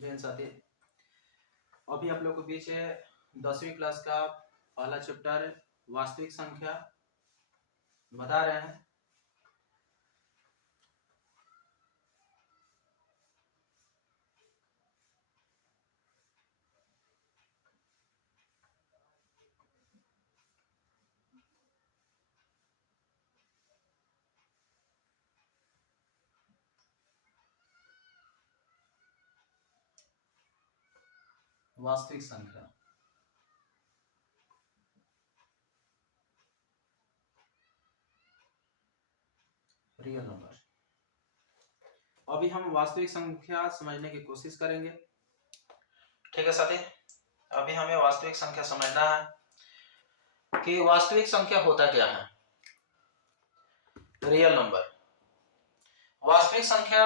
जैन साथी, अभी आप लोग के बीच है 10वीं क्लास का पहला चैप्टर वास्तविक संख्या बता रहे हैं। वास्तविक संख्या रियल नंबर। अभी हम वास्तविक संख्या समझने की कोशिश करेंगे। ठीक है साथी, अभी हमें वास्तविक संख्या समझना है कि वास्तविक संख्या होता क्या है। रियल नंबर वास्तविक संख्या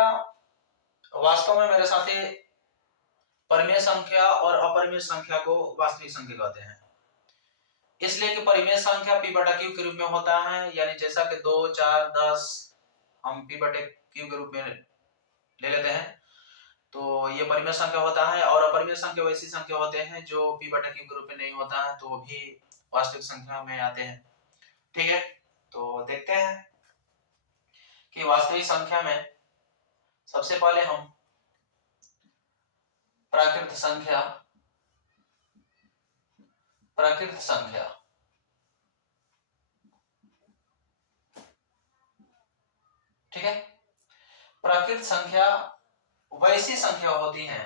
वास्तव में मेरे साथी परिमेय संख्या और अपरिमेय संख्या को वास्तविक संख्या कहते हैं। इसलिए कि परिमेय संख्या p बटा q के रूप में होता है, यानी जैसा कि 2, 4, 10 हम p बटे q के रूप में ले लेते हैं, तो ये परिमेय संख्या होता है। और अपरिमेय संख्या वैसी संख्या होते हैं जो p बटा q के रूप में नहीं होता है, तो वो भी वास्तविक संख्या में आते हैं। ठीक है, तो देखते हैं कि वास्तविक संख्या में सबसे पहले हम प्राकृत संख्या ठीक है, प्राकृत संख्या वैसी संख्या होती है,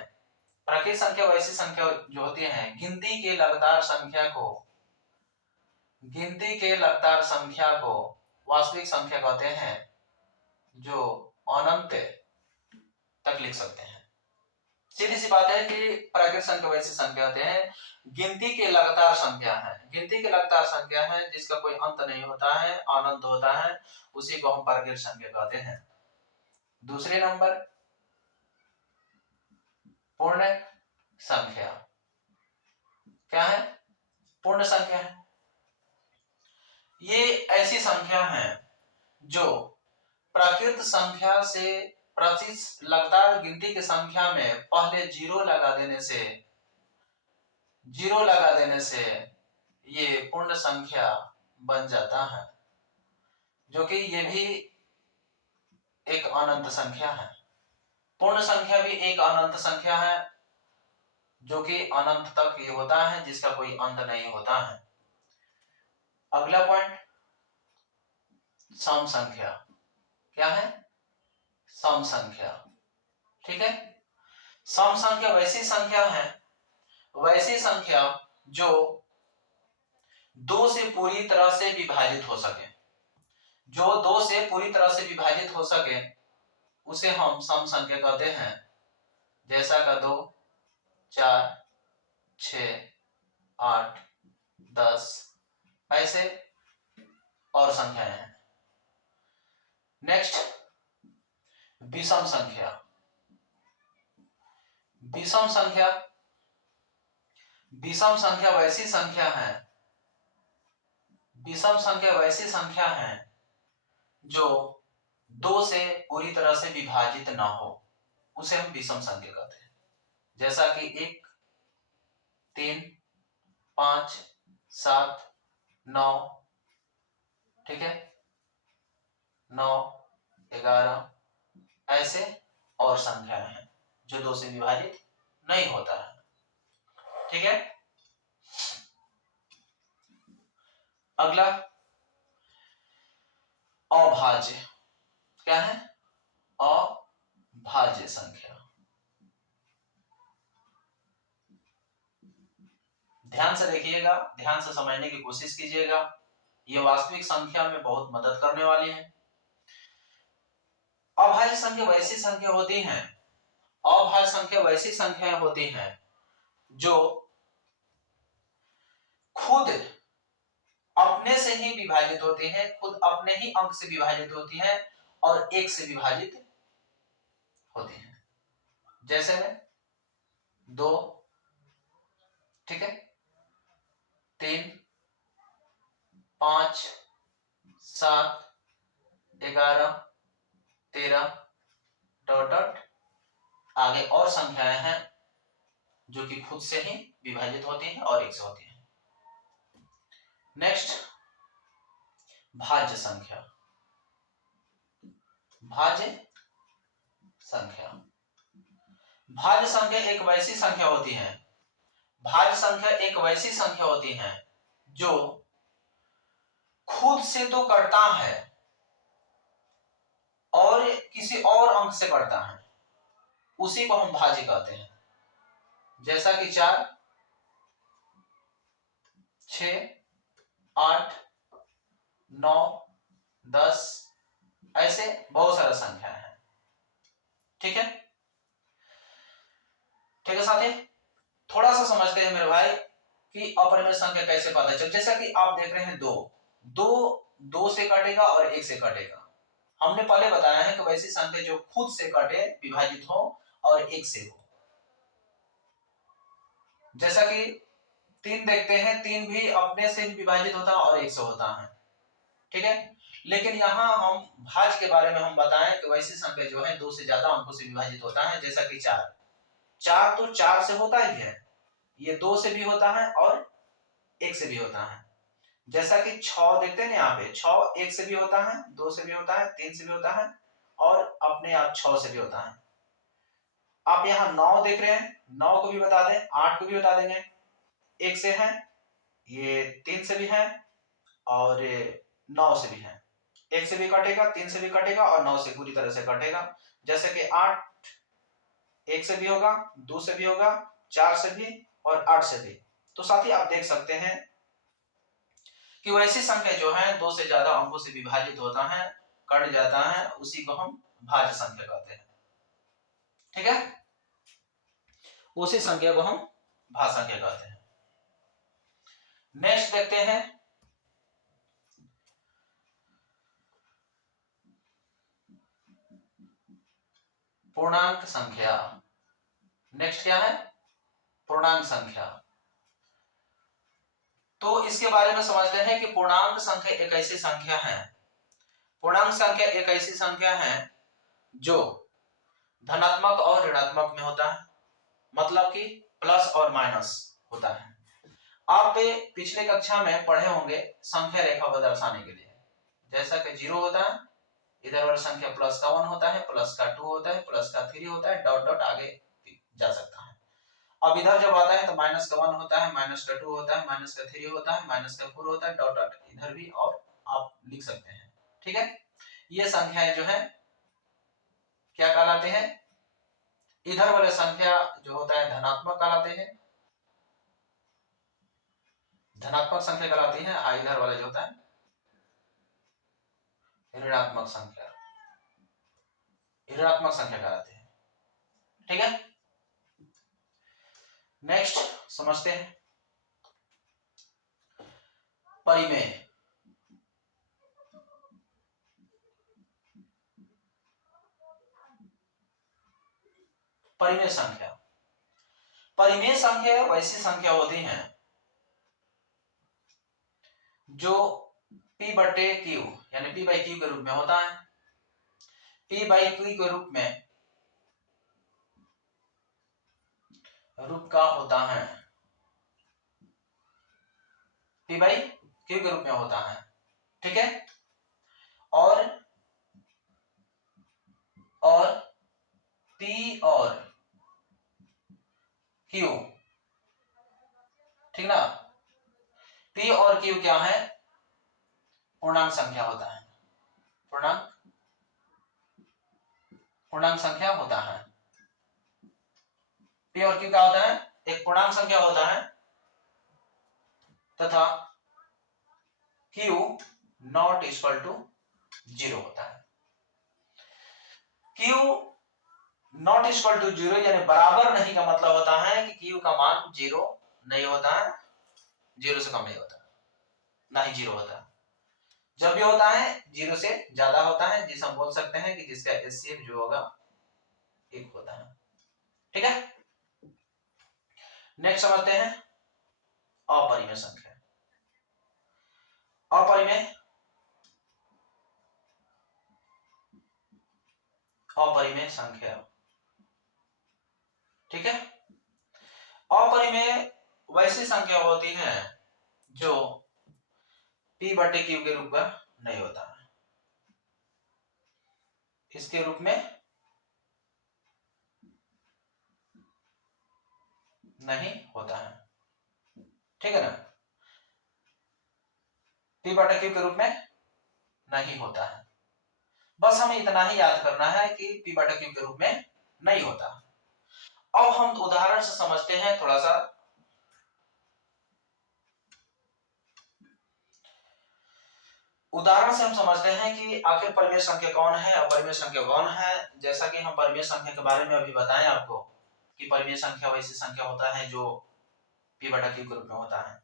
प्राकृत संख्या वैसी संख्या जो होती है गिनती के लगातार संख्या को वास्तविक संख्या कहते हैं, जो अनंत तक लिख सकते हैं। सीधी सी बात है कि प्राकृत संख्या वैसी संख्या होते हैं गिनती के लगातार संख्या है जिसका कोई अंत नहीं होता है, अनंत होता है, उसी को हम प्राकृत संख्या कहते हैं। दूसरे नंबर पूर्ण संख्या। क्या है? पूर्ण संख्या है। ये ऐसी संख्या है जो प्राकृत संख्या से लगातार गिनती की संख्या में पहले जीरो लगा देने से ये पूर्ण संख्या बन जाता है, जो कि ये भी एक अनंत संख्या है। पूर्ण संख्या भी एक अनंत संख्या है जो कि अनंत तक ये होता है, जिसका कोई अंत नहीं होता है। अगला पॉइंट सम संख्या। क्या है? सम संख्या। ठीक है, सम संख्या वैसी संख्या जो दो से पूरी तरह से विभाजित हो सके, उसे हम सम संख्या कहते हैं। जैसा का 2, 4, 6, 8, 10 ऐसे और संख्याएं हैं। नेक्स्ट विषम संख्या। विषम संख्या वैसी संख्या है जो दो से पूरी तरह से विभाजित ना हो, उसे हम विषम संख्या कहते हैं। जैसा कि 1, 3, 5, 7, 9, ठीक है, 9, 11 ऐसे और संख्याएं हैं जो दो से विभाजित नहीं होता है। ठीक है, अगला अभाज्य। क्या है? अभाज्य संख्या। ध्यान से देखिएगा, ध्यान से समझने की कोशिश कीजिएगा, ये वास्तविक संख्या में बहुत मदद करने वाली है। अभाज्य संख्या वैसी संख्याएं होती हैं जो खुद अपने से ही विभाजित होती हैं, खुद अपने ही अंक से विभाजित होती हैं और एक से विभाजित होती हैं। जैसे में 2, ठीक है, 3, 5, 7, 11, 13 डॉट डॉट आगे और संख्याएं हैं जो कि खुद से ही विभाजित होती है और एक से होती है। नेक्स्ट, भाज्य संख्या। भाज्य संख्या, भाज्य संख्या एक वैसी संख्या होती है, भाज्य संख्या एक वैसी संख्या होती है जो खुद से तो कटता है और किसी और अंक से कटता है, उसी को हम भाज्य कहते हैं। जैसा कि 4, 6, 8, 9, 10, ऐसे बहुत सारा संख्या है। ठीक है, ठीक है साथी, थोड़ा सा समझते हैं मेरे भाई कि अपरिमेय संख्या कैसे पता चले। जैसा कि आप देख रहे हैं दो से कटेगा और एक से कटेगा। हमने पहले बताया है कि वैसी संख्या जो खुद से कटे, विभाजित हो और एक से हो। जैसा कि 3 देखते हैं, 3 भी अपने से विभाजित होता है और एक से होता है। ठीक है, लेकिन यहाँ हम भाज्य के बारे में हम बताएं कि वैसी संख्या जो है 2 से ज्यादा अंकों से विभाजित होता है। जैसा कि 4 तो 4 से होता ही है, ये 2 से भी होता है और 1 से भी होता है। जैसा कि 6 देखते हैं यहाँ पे, 6 1 से भी होता है, 2 से भी होता है, 3 से भी होता है और अपने आप 6 से भी होता है। आप यहाँ 9 देख रहे हैं, 9 को भी बता दें, 8 को भी बता देंगे, 1 से है, ये 3 से भी है और 9 से भी है। 1 से भी कटेगा, 3 से भी कटेगा और 9 से पूरी तरह से कटेगा। जैसे कि 8 1 से भी होगा, 2 से भी होगा, 4 से भी और 8 से भी। तो साथी आप देख सकते हैं कि वैसी संख्या जो है 2 से ज्यादा अंकों से विभाजित होता है, कट जाता है, उसी को हम भाज्य संख्या कहते हैं। ठीक है, उसी संख्या को हम भाज्य संख्या कहते हैं। नेक्स्ट देखते हैं पूर्णांक संख्या। नेक्स्ट क्या है? पूर्णांक संख्या। तो इसके बारे में समझते हैं कि पूर्णांक संख्या एक ऐसी संख्या है, पूर्णांक संख्या एक ऐसी संख्या है जो धनात्मक और ऋणात्मक में होता है, मतलब कि प्लस और माइनस होता है। आप पिछले कक्षा में पढ़े होंगे संख्या रेखा को दर्शाने के लिए, जैसा कि 0 होता है, इधर वाली संख्या प्लस का 1 होता है, प्लस का 2 होता है, प्लस का 3 होता है, डॉट डॉट आगे जा सकता है। अब इधर जब आता है तो माइनस का 1 होता है, माइनस का 2 होता है, माइनस का 3 होता है, माइनस का 4 होता है, डॉट डॉट इधर भी और आप लिख सकते हैं। ठीक है, ये संख्याएं जो है क्या कहलाते हैं? इधर वाले संख्या जो होता है धनात्मक कहलाते हैं, धनात्मक संख्या कहलाती है, और इधर वाले जो होता है ऋणात्मक संख्या, ऋणात्मक संख्या कहलाते हैं। ठीक है, नेक्स्ट समझते हैं परिमेय। परिमेय संख्या, परिमेय संख्या वैसी संख्या होती है जो p बटे q यानी p बाई q के रूप में होता है। p बाई q के रूप का होता है, p बाई q के रूप में होता है। ठीक है, और p और q, ठीक ना, p और q क्या है? पूर्णांक संख्या होता है, पूर्णांक संख्या होता है। p और q क्या होता है? एक पूर्णांक संख्या होता है तथा q नॉट इक्वल टू 0 होता है। q नॉट इक्वल टू 0 यानी बराबर नहीं का मतलब होता है कि q का मान 0 नहीं होता है, 0 से कम नहीं होता, ना ही 0 होता है। जब भी होता है 0 से ज्यादा होता है, जिसे हम बोल सकते हैं कि जिसका एचसीएफ जो होगा 1 होता है। ठीक है, नेक्स्ट समझते हैं अपरिमेय संख्या। अपरिमेय, अपरिमेय संख्या। ठीक है, अपरिमेय वैसी संख्या होती है जो p/q के रूप का नहीं होता है, इसके रूप में नहीं होता है, ठीक है ना, p/q के रूप में नहीं होता है। बस हमें इतना ही याद करना है कि p/q के रूप में नहीं होता। अब हम उदाहरण से समझते हैं थोड़ा सा। उदाहरण से हम समझते हैं कि आखिर परिमेय संख्या कौन है, अपरिमेय संख्या कौन है। जैसा कि हम परिमेय संख्या के बारे में अभी बताएं आपको कि परिमेय संख्या वैसी संख्या होता है जो p/q के रूप में होता है।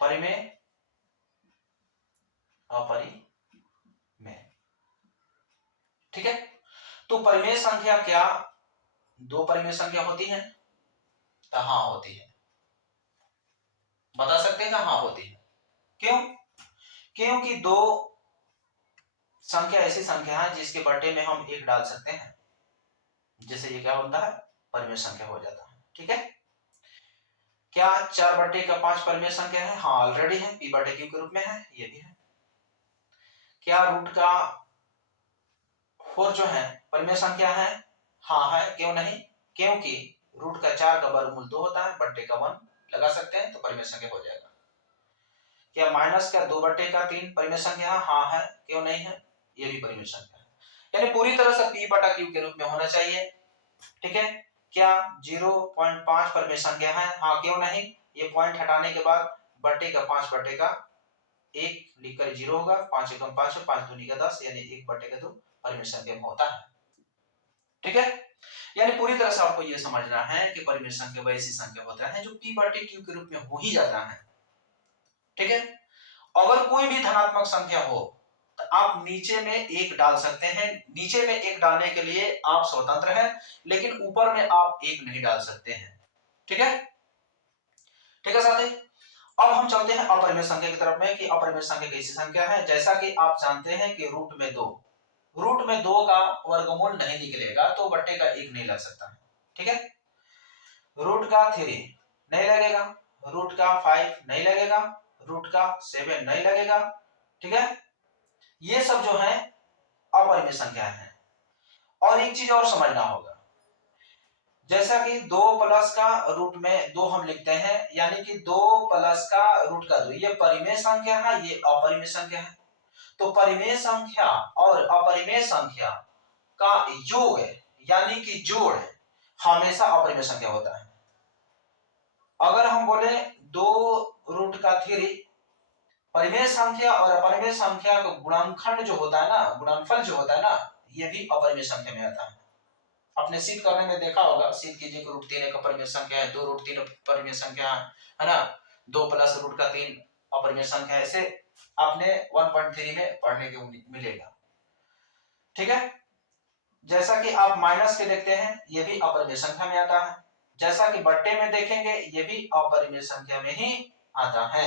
परिमेय, अपरिमेय, ठीक है। तो परिमेय संख्या क्या दो परिमेय संख्या होती है? तो हाँ होती है। बता सकते हैं कि हाँ होती है। क्यों? क्योंकि दो संख्या ऐसी संख्या है जिसके बट्टे में हम एक डाल सकते हैं, जैसे ये क्या होता है, परिमेय संख्या हो जाता है, ठीक है। क्या 4/5 परिमेय संख्या है? हाँ ऑलरेडी है, p/q के रूप में है, ये भी है। क्या रूट का 4 जो है परिमेय संख्या है? हाँ है, क्यों नहीं, क्योंकि रूट का 4 का वर्गमूल 2 होता है, बट्टे का 1 लगा सकते हैं तो परिमेय संख्या हो जाएगा। क्या माइनस का 2/3 परिमेय संख्या? हाँ है, क्यों नहीं है, ये भी परिमेय संख्या है। यानी पूरी तरह से p/q के रूप में होना चाहिए, ठीक है। क्या 0.5 परिमेय संख्या है? हाँ क्यों नहीं, ये पॉइंट हटाने के बाद बट्टे का 5/1 लिखकर 0 होगा, 5 एकम 5 है, 5 दूनी का 10 यानी 1/2 परिमेय संख्या में होता है, ठीक है। यानी पूरी तरह से आपको ये समझना है कि परिमेय संख्या वैसी संख्या होता है जो p/q के रूप में हो ही जाता है, ठीक है। अगर कोई भी धनात्मक संख्या हो तो आप नीचे में एक डाल सकते हैं, नीचे में एक डालने के लिए आप स्वतंत्र हैं, लेकिन ऊपर में आप एक नहीं डाल सकते हैं, ठीक है, ठीक है साथी। अब हम चलते हैं अपरिमेय संख्या की तरफ में कि अपरिमेय संख्या कैसी संख्या है। जैसा कि आप जानते हैं कि रूट में 2 का वर्गमूल नहीं निकलेगा तो बट्टे का 1 नहीं लग सकता, ठीक है। रूट का 3 नहीं लगेगा, रूट का 5 नहीं लगेगा, रूट का 7 नहीं लगेगा, ठीक है। ये सब जो है अपरिमेय संख्या है। और एक चीज और समझना होगा, जैसा कि 2 प्लस का रूट में 2 हम लिखते हैं, यानी कि 2 प्लस का रूट का 2, ये परिमेय संख्या है, ये अपरिमेय संख्या है। तो परिमेय संख्या और अपरिमेय संख्या का योग यानी कि जोड़ हमेशा अपरिमेय संख्या होता है। अगर हम बोले 2√3 परिमेय संख्या और अपरिमेय संख्या का गुणनखंड जो होता है ना, गुणनफल जो होता है ना, ये भी अपरिमेय संख्या में आता है। आपने सिद्ध करने में देखा होगा, सिद्ध कीजिए कि √3 एक अपरिमेय संख्या है, 2√3 अपरिमेय संख्या है ना, 2 प्लस √3 अपरिमेय संख्या, ऐसे आपने 1.3 में पढ़ने को मिलेगा, ठीक है। जैसा कि आप माइनस के देखते हैं, ये भी अपरिमेय संख्या में आता है। जैसा कि बट्टे में देखेंगे, ये भी अपरिमेय संख्या में ही आता है।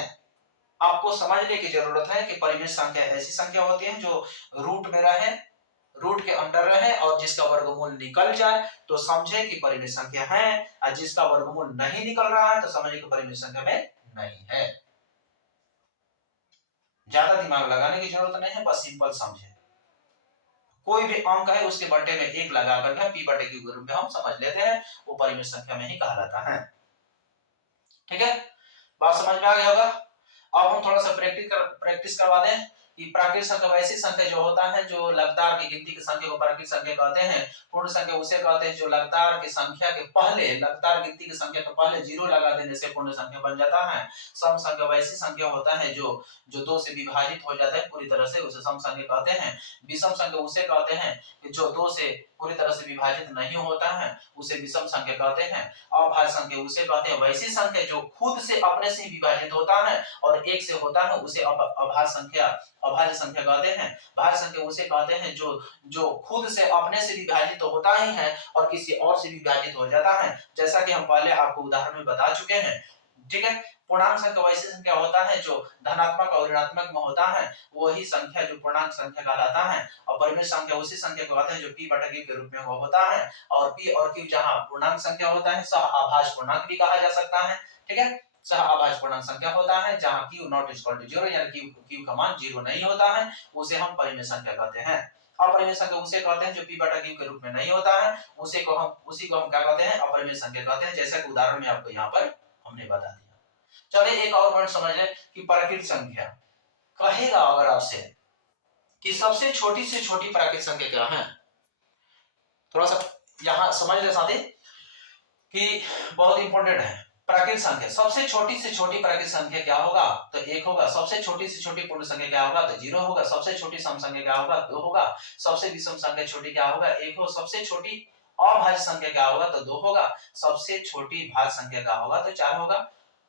आपको समझने की जरूरत है कि परिमेय संख्या ऐसी संख्या होती है जो रूट में रहे, रूट के अंदर रहे और जिसका वर्गमूल निकल जाए तो समझे कि परिमेय संख्या है, और जिसका वर्गमूल नहीं निकल रहा है तो समझे कि परिमेय संख्या में नहीं है। ज्यादा दिमाग लगाने की जरूरत नहीं है, बस सिंपल समझे। कोई भी अंक है उसके बट्टे में 1 लगा करके p/q के रूप में हम समझ लेते हैं, वो परिमेय संख्या में ही कहलाता है, ठीक है। बात समझ में आ गया होगा। अब हम थोड़ा सा प्रैक्टिस करवा दें कि प्राकृतिक संख्या वैसी संख्या जो होता है जो लगातार की गिनती की संख्या को प्राकृतिक संख्या कहते हैं। पूर्ण संख्या उसे कहते हैं जो लगातार की संख्या के पहले, लगातार गिनती की संख्या के पहले 0 लगा देने से पूर्ण संख्या बन जाता है। सम संख्या वैसी संख्या होता है जो 2 से विभाजित हो जाता है पूरी तरह से, उसे सम संख्या कहते हैं। विषम संख्या उसे कहते हैं कि जो 2 से पूरी तरह से विभाजित नहीं होता है, उसे विषम संख्या कहते हैं। अभाज्य संख्या उसे कहते हैं वैसी संख्या जो खुद से अपने से विभाजित होता है और 1 से होता है, उसे अभाज्य संख्या कहते हैं। भाज्य संख्या उसे कहते हैं जो खुद से अपने से विभाजित तो होता ही है और किसी और से विभाजित हो जाता है। जैसा कि हम पहले आपको उदाहरण में बता चुके हैं, ठीक है। पूर्णांक संख्या वैसी संख्या होता है जो धनात्मक और ऋणात्मक में होता है, वही संख्या जो पूर्णांक संख्या कहलाता है। और परिमेय संख्या उसी संख्या को कहते हैं जो p बटा q के रूप में होता है। और p और q जहां पूर्णांक संख्या होता है, सह आभाज्य पूर्णांक भी कहा जा सकता है, ठीक है। सह आभाज्य पूर्णांक संख्या होता है जहां q नॉट इक्वल टू 0 यानी q का मान 0 नहीं होता है, उसे हम परिमेय संख्या कहते हैं। अपरिमेय संख्या उसे कहते हैं जो p बटा q के रूप में नहीं होता है, उसी को हम क्या कहते हैं, अपरिमेय संख्या कहते हैं, जैसा कि उदाहरण में आपको यहाँ पर हमने बता दिया। चलिए एक और पॉइंट समझ लें कि प्राकृत संख्या कहेगा अगर आपसे कि सबसे छोटी से छोटी प्राकृत संख्या क्या है, थोड़ा सा यहां समझ ले साथी कि बहुत इंपॉर्टेंट है। प्राकृत संख्या सबसे छोटी से छोटी प्राकृत संख्या क्या होगा, तो 1 होगा। सबसे छोटी से छोटी पूर्ण संख्या क्या होगा, तो 0 होगा। सबसे छोटी सम संख्या क्या होगा, 2 होगा। सबसे विषम संख्या छोटी क्या होगा, 1 हो। सबसे छोटी अभाज्य संख्या क्या होगा, तो 2 होगा। सबसे छोटी भाज्य संख्या क्या होगा, तो 4 होगा,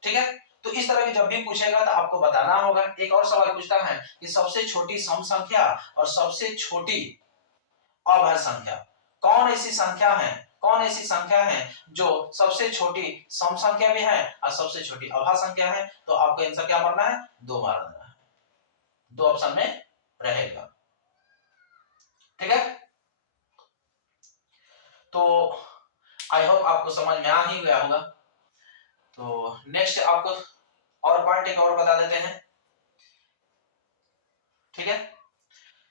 ठीक है। तो इस तरह की जब भी पूछेगा तो आपको बताना होगा। एक और सवाल पूछता है कि सबसे छोटी सम संख्या और सबसे छोटी अभाज्य संख्या कौन ऐसी संख्या है, कौन ऐसी संख्या है जो सबसे छोटी सम संख्या भी है और सबसे छोटी अभाज्य संख्या है, तो आपको आंसर क्या मारना है, 2 मार देना है। 2 ऑप्शन में रहेगा, ठीक है। तो आई होप आपको समझ में आ ही गया होगा। तो नेक्स्ट आपको और पॉइंट एक और बता देते हैं, ठीक है।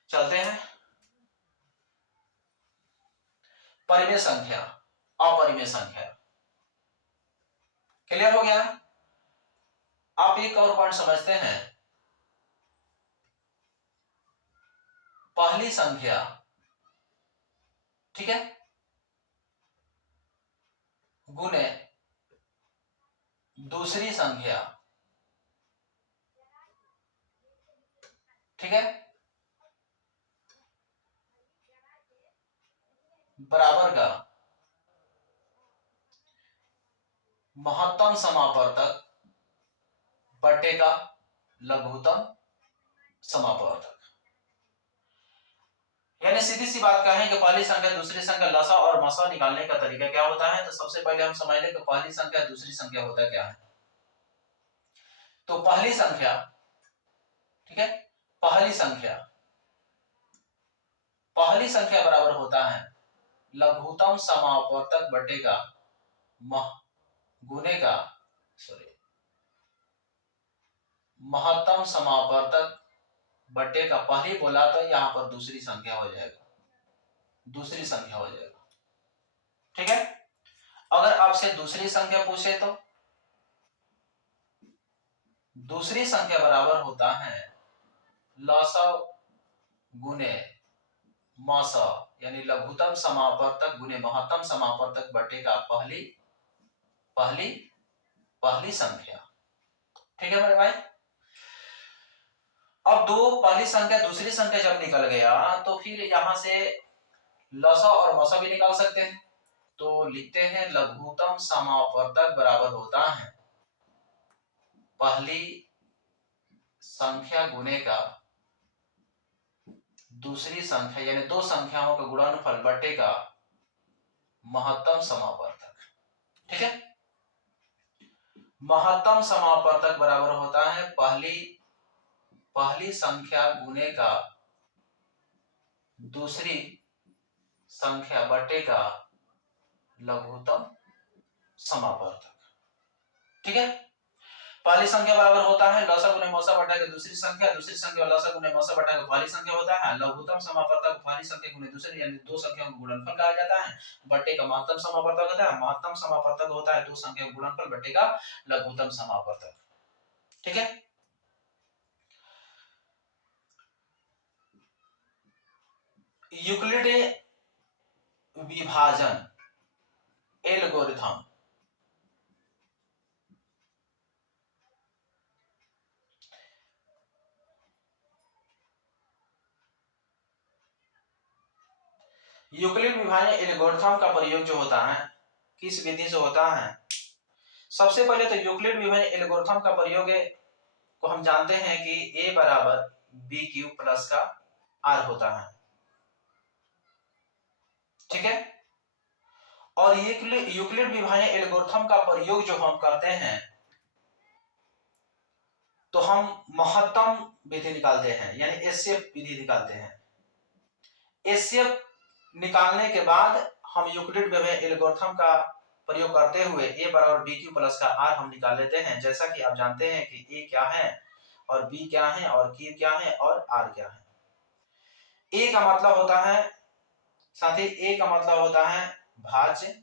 चलते हैं परिमेय संख्या, अपरिमेय संख्या। क्लियर हो गया। आप एक और पॉइंट समझते हैं, पहली संख्या, ठीक है, गुने दूसरी संख्या, ठीक है, बराबर का महत्तम समापवर्तक बटे का लघुत्तम समापवर्तक। यानी सीधी सी बात कहें कि पहली संख्या दूसरी संख्या लसा और मसा निकालने का तरीका क्या होता है, तो सबसे पहले हम समझ लें कि पहली संख्या दूसरी संख्या होता क्या है। तो पहली संख्या, ठीक है, पहली संख्या बराबर होता है लघुत्तम समापवर्तक बटे का गुने का महत्तम समापवर्तक बटे का, पहली बोला तो यहां पर दूसरी संख्या हो जाएगा, दूसरी संख्या हो जाएगा, ठीक है। अगर आपसे दूसरी संख्या पूछे तो दूसरी संख्या बराबर होता है लसा गुने मसा, यानी लघुत्तम समापवर्तक गुने महत्तम समापवर्तक बटे का पहली संख्या, ठीक है मेरे भाई। अब दो पहली संख्या दूसरी संख्या जब निकल गया तो फिर यहां से लसा और मसा भी निकाल सकते हैं। तो लिखते हैं लघुत्तम समापवर्तक बराबर होता है पहली संख्या गुने का दूसरी संख्या, यानी दो संख्याओं का गुणनफल बटे का महत्तम समापवर्तक, ठीक है। महत्तम समापवर्तक बराबर होता है पहली संख्या गुने का दूसरी संख्या बटे का लघुत्तम समापवर्तक, ठीक है। पहली संख्या बराबर होता है लसा गुने मौसा बटा के दूसरी संख्या लसा गुने मौसा बटा के पहली संख्या होता है। लघुत्तम समापवर्तक पहली संख्या गुने दूसरी, यानी दो संख्याओं का गुणनफल कहा जाता है, बटे का महत्तम समापवर्तक होता है। महत्तम समापवर्तक होता है दो संख्या का गुणनफल बटे का लघुत्तम समापवर्तक, ठीक है। यूक्लिड विभाजन एल्गोरिथम, यूक्लिड विभाजन एल्गोरिथम का प्रयोग जो होता है किस विधि से होता है। सबसे पहले तो यूक्लिड विभाजन एल्गोरिथम का प्रयोग को हम जानते हैं कि a बराबर बी क्यू प्लस का r होता है, ठीक है। और यूक्लिड विभाजन एल्गोरिथम का प्रयोग जो हम करते हैं तो हम महत्तम विधि निकालते हैं, यानी एचसीएफ विधि निकालते हैं। एचसीएफ निकालने के बाद हम यूक्लिड प्रमेय एल्गोरिथम का प्रयोग करते हुए a बराबर bq प्लस का r हम निकाल लेते हैं। जैसा कि आप जानते हैं कि a क्या है और b क्या है और q क्या है और r क्या है। a का मतलब होता है साथी, a का मतलब होता है भाज्य,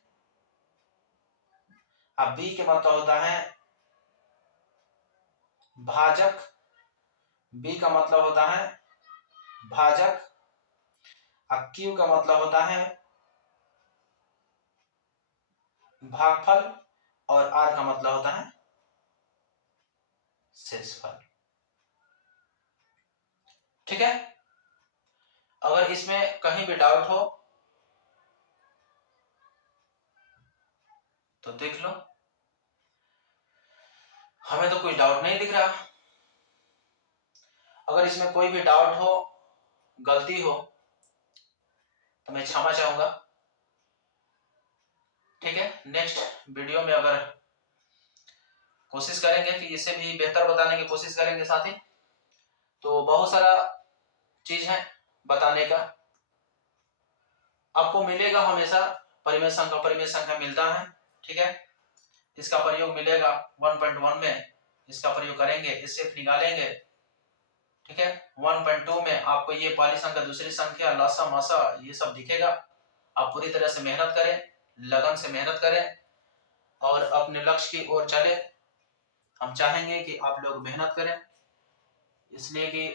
अब b का मतलब होता है भाजक, b का मतलब होता है भाजक, अब q का मतलब होता है भागफल और r का मतलब होता है शेषफल। ठीक है, अगर इसमें कहीं भी डाउट हो तो देख लो, हमें तो कोई डाउट नहीं दिख रहा। अगर इसमें कोई भी डाउट हो, गलती हो, तो मैं क्षमा चाहूंगा। ठीक है, नेक्स्ट वीडियो में अगर कोशिश करेंगे कि इसे भी बेहतर बताने की कोशिश करेंगे साथी। तो बहुत सारा चीज है बताने का, आपको मिलेगा हमेशा परिमेय संख्या मिलता है। ठीक है, इसका प्रयोग मिलेगा 1.1 में, इसका प्रयोग करेंगे, इससे निकालेंगे। ठीक है, 1.2 में आपको ये पहली संख्या, दूसरी संख्या, लसा मसा ये सब दिखेगा। आप पूरी तरह से मेहनत करें, लगन से मेहनत करें और अपने लक्ष्य की ओर चले। हम चाहेंगे कि आप लोग मेहनत करें, इसलिए कि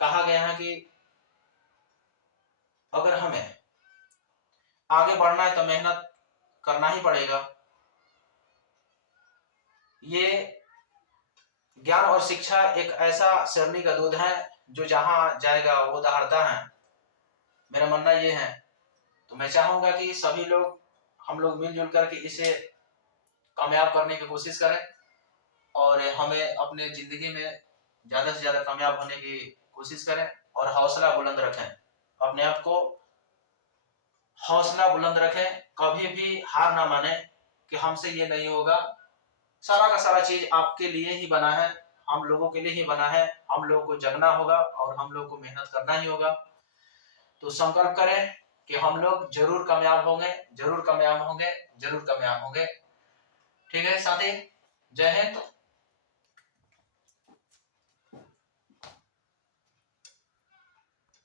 कहा गया है कि अगर हमें आगे बढ़ना है तो मेहनत करना ही पड़ेगा। ये ज्ञान और शिक्षा एक ऐसा शेरनी का दूध है जो जहां जाएगा वो दहाड़ता है, मेरा मानना ये है। तो मैं चाहूंगा कि सभी लोग, हम लोग मिलजुल करके इसे कामयाब करने की कोशिश करें और हमें अपने जिंदगी में ज्यादा से ज्यादा कामयाब होने की कोशिश करें और हौसला बुलंद रखें, अपने आप को हौसला बुलंद रखें, कभी भी हार ना माने कि हमसे ये नहीं होगा। सारा का सारा चीज आपके लिए ही बना है, हम लोगों के लिए ही बना है। हम लोगों को जगना होगा और हम लोगों को मेहनत करना ही होगा। तो संकल्प करें कि हम लोग जरूर कामयाब होंगे, जरूर कामयाब होंगे, जरूर कामयाब होंगे। ठीक है साथी, जय हिंद।